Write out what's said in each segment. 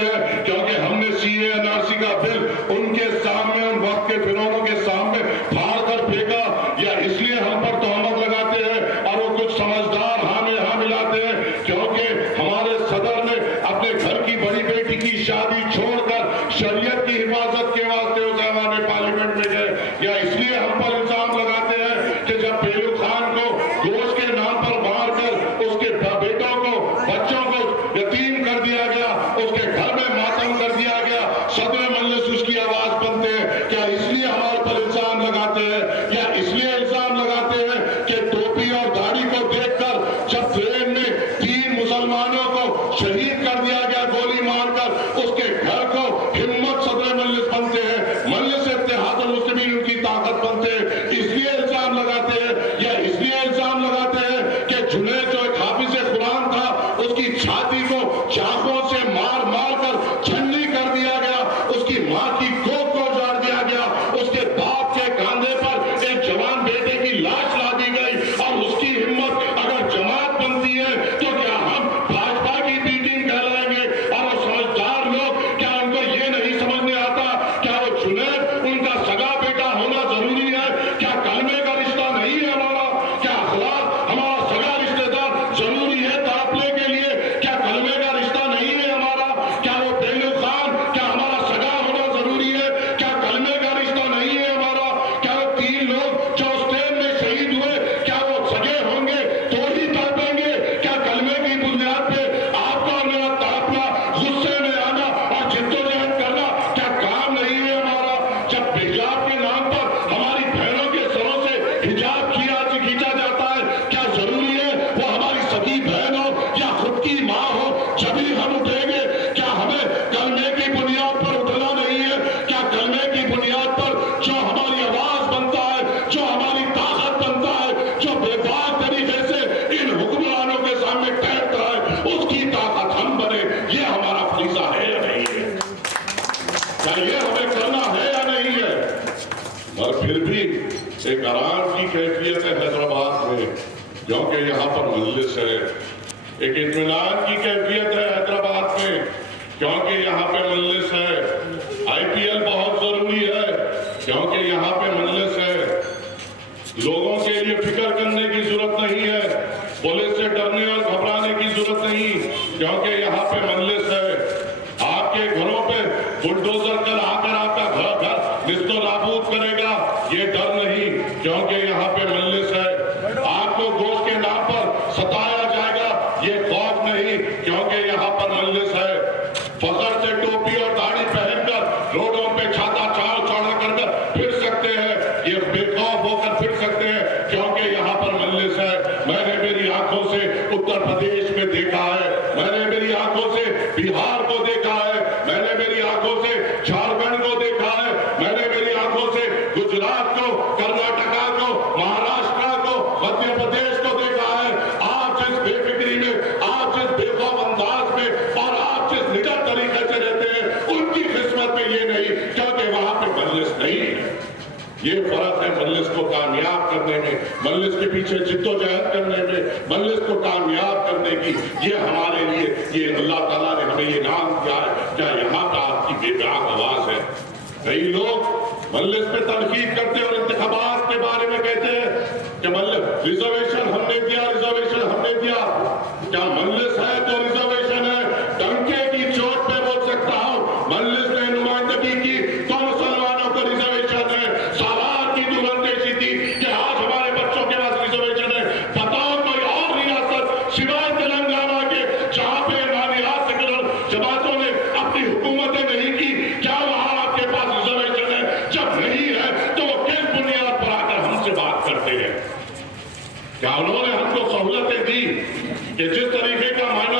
لگاتے ہیں کیونکہ ہم نے سی اے این آر سی کا بل ان کے سامنے، ان وقت کے فرعونوں کے سامنے پھاڑ کر پھینکا، یا اس لیے ہم پر تہمت لگاتے ہیں اور وہ کچھ سمجھدار ہاں میں ہاں ملاتے ہیں کیونکہ ہمارے صدر نے اپنے گھر کی بڑی بیٹی کی شادی چھوڑ کر شریعت کی حفاظت کے واسطے اسے ہمارے پارلیمنٹ میں گئے، یا اس لیے ہم پر الزام لگاتے ہیں کہ جب پہلو خان کو گوشت کے نام پر مار کر اس کے بیٹوں کو، بچوں کو یتیم کر دیا گیا، اس کے گھر میں ماتم کر دیا گیا، صدر مجلس اس کی آواز بنتے ہیں، کیا اس لیے ہمارے پر الزام لگاتے ہیں؟ یا اس لیے الزام لگاتے ہیں کہ ٹوپی اور داڑھی کو دیکھ کر جب ٹرین میں 3 مسلمانوں کو شہید کر دیا گیا گولی مار کر، اس کے گھر کو ہمت صدر مجلس بنتے ہیں، مجلس اتحاد المسلمین ان کی طاقت بنتے ہیں، اس لیے الزام لگاتے ہیں؟ یا اس لیے الزام لگاتے ہیں کہ جنید جو ایک حافظ قرآن تھا، اس کی چھاتی کو چاقوں سے مار مار کر چھنی کر دیا گیا، اس کی ماں کی کوکھ کو اجاڑ دیا گیا، اس کے باپ کے کاندھے پر ایک جوان بیٹے کی لاش لا دی گئی، اور اس کی ہمت اگر جماعت بنتی ہے تو کیا ہم بھاجپا کی میٹنگ کہلائیں گے؟ اور وہ سمجھدار لوگ، کیا ان کو یہ نہیں سمجھنے آتا کیا وہ جنید ان کا سگا بیٹا ہونا ضروری ہے؟ کیا کلمے کا رشتہ نہیں ہے ہمارا؟ کیا اخلاق ہمارا سگا رشتہ دار ضروری ہے داخلے کے لیے؟ کیا کلمے کا رشتہ نہیں ہے ہمارا؟ کیا وہ پہلو خان کیا ہمارا سگا ہونا ضروری ہے؟ کیا کلمے کا رشتہ نہیں ہے ہمارا؟ کیا وہ 3 لوگ جو اس ٹرین میں شہید ہوئے کیا وہ سگے ہوں گے تو ہی تڑپیں گے؟ کیا کلمے کی بنیاد پہ آپ کا میرا تڑپنا، غصے میں آنا اور جدوجہد کرنا کیا کام نہیں ہے ہمارا؟ جب حجاب کے نام پر ہماری بہنوں کے سروں سے حجاب کھینچا جاتا ہے، کیا ضروری ہے وہ ہماری سگی بہن ہو یا خود کی ماں ہو جبھی ہم اٹھیں گے؟ کیا ہمیں کلمے کی بنیاد پر اٹھنا نہیں ہے؟ کیا کلمے کی بنیاد پر جو ہماری آواز بنتا ہے، جو ہماری طاقت بنتا ہے، جو بے باک طریقے سے ان حکمرانوں کے سامنے ٹھہرتا ہے، اس کی طاقت ہم بنے؟ یہ ہمارا فریضہ ہے یا نہیں ہے؟ کیا یہ ہمیں کرنا ہے یا نہیں ہے؟ اور پھر بھی ایک آرام کی کیفیت ہے حیدرآباد میں کیونکہ یہاں پر مجلس ہے، ایک اطمینان کی کیفیت ہے حیدرآباد میں کیونکہ یہاں پہ مجلس ہے، آئی پی ایل بہت ضروری ہے کیونکہ یہاں پہ مجلس ہے، لوگوں کے لیے فکر کرنے کی ضرورت نہیں ہے، پولیس سے ڈرنے اور گھبرانے کی ضرورت نہیں کیونکہ یہاں پہ مجلس ہے، آپ کے گھروں پہ بلڈوزر کر آ کر آپ کا گھر نست و نابود کرے گا یہ ڈر نہیں کیونکہ یہاں پہ مجلس ہے، آپ کو گوشت کے نام پر ستایا جائے گا یہ خوف نہیں کیونکہ یہاں پر مجلس ہے، فخر سے ٹوپی اور داڑھی پہن کر روڈوں پہ چھاتا چوڑا کر پھر سکتے ہیں، یہ بے خوف ہو کر پھر سکتے ہیں کیونکہ یہاں پر مجلس ہے۔ میں نے میری آنکھوں سے اتر پردیش میں دیکھا ہے، میں نے میری آنکھوں سے بہار کو دیکھا ہے، میں نے میری آنکھوں سے جھارکھنڈ کو دیکھا ہے، میں نے میری آنکھوں سے گجرات کو، کرناٹکا کو، مہاراشٹر کو، مدھیہ پردیش کو دیکھا ہے۔ آپ جس بے فکری میں، آپ جس بے خوف انداز میں اور آپ جس نڈر طریقے سے رہتے ہیں ان کی قسمت میں یہ نہیں کیونکہ وہاں پہ مجلس نہیں ہے۔ یہ فرق ہے مجلس کو کامیاب کرنے میں، مجلس کے پیچھے جدوجہد کرنے میں، مجلس کو کامیاب کرنے کی، یہ ہمارے لیے یہ اللہ تعالیٰ نے ہمیں یہ نام دیا ہے۔ کیا یہاں پہ آپ کی بے باک آواز ہے؟ کئی لوگ مجلس پہ تنقید کرتے ہیں اور انتخابات کے بارے میں کہتے ہیں کہ مجلس ریزرویشن ہم نے دیا، ریزرویشن ہم نے دیا۔ کیا مجلس ہے تو ریزرویشن ہے؟ ڈنکے کی چوٹ پہ بول سکتا ہوں مجلس نے نمائندگی کی تو مسلمانوں کو ریزرویشن ہے۔ سالار کی دلندیشی تھی کہ آج ہمارے بچوں کے پاس ریزرویشن ہے، بتاؤ کوئی اور ریاست سوائے تلنگانہ کے جہاں پہ نامیات سیکولر جماعتوں نے اپنی حکومتیں نہیں کی، کیا وہاں آپ کے پاس ریزرویشن ہے؟ جب نہیں ہے تو وہ کس بنیاد پر آ کر ہم سے بات کرتے ہیں؟ کیا انہوں نے ہم کو سہولتیں دی کہ جس طریقے کا مائنر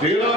13